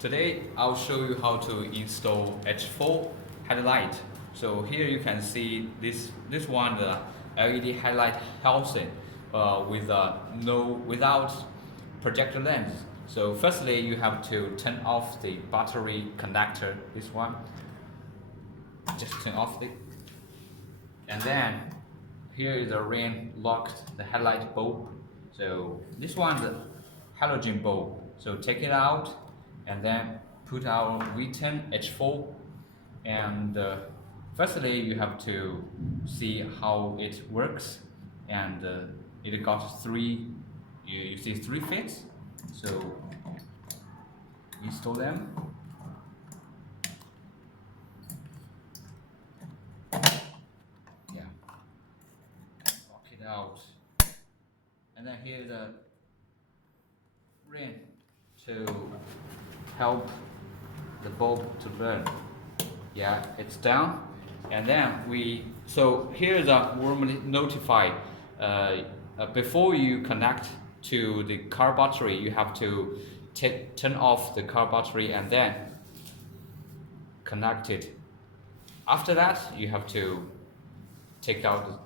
Today I'll show you how to install H4 Headlight. So here you can see this one, the LED headlight housing without projector lens. So firstly you have to turn off the battery connector, this one. Just turn off it. And then here is a ring locked the headlight bulb. So this one's a halogen bulb. So take it out and then put our V10 H4. And firstly you have to see how it works. And it got three, you see three fits. So install them. Out, and then here's the ring to help the bulb to burn. Yeah, it's down, and then so here's a warmly notify. Before you connect to the car battery, you have to turn off the car battery and then connect it. After that, you have to take out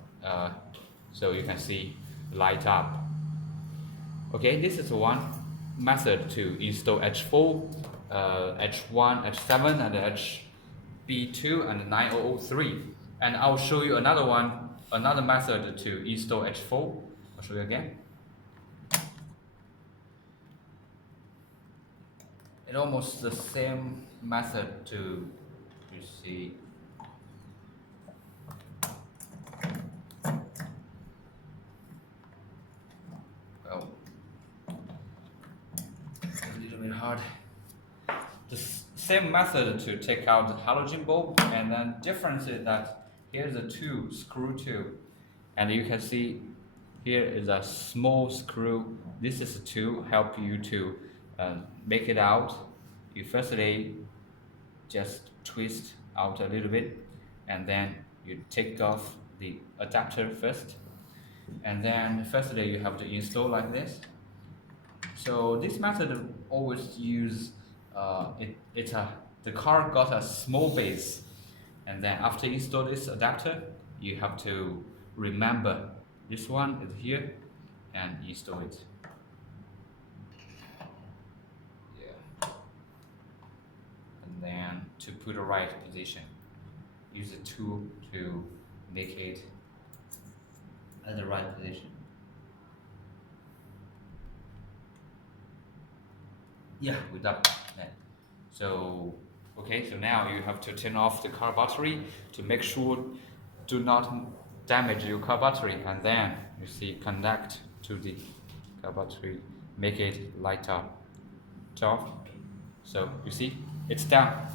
so you can see light up. Okay, this is one method to install H4, H1, H7, and HB2 and 9003. And I'll show you another method to install H4. I'll show you again. It's almost the same method to see. Hard. The same method to take out the halogen bulb, and then difference is that here's a screw tube, and you can see here is a small screw. This is to help you to make it out. You firstly just twist out a little bit, and then you take off the adapter first, and then firstly you have to install like this. So this method always use the car got a small base, and then after you install this adapter, you have to remember this one is here and install it. Yeah. And then to put the right position, use the tool to make it at the right position. Yeah, we done that. So okay, so now you have to turn off the car battery to make sure do not damage your car battery, and then you see connect to the car battery, make it light up. So you see it's down.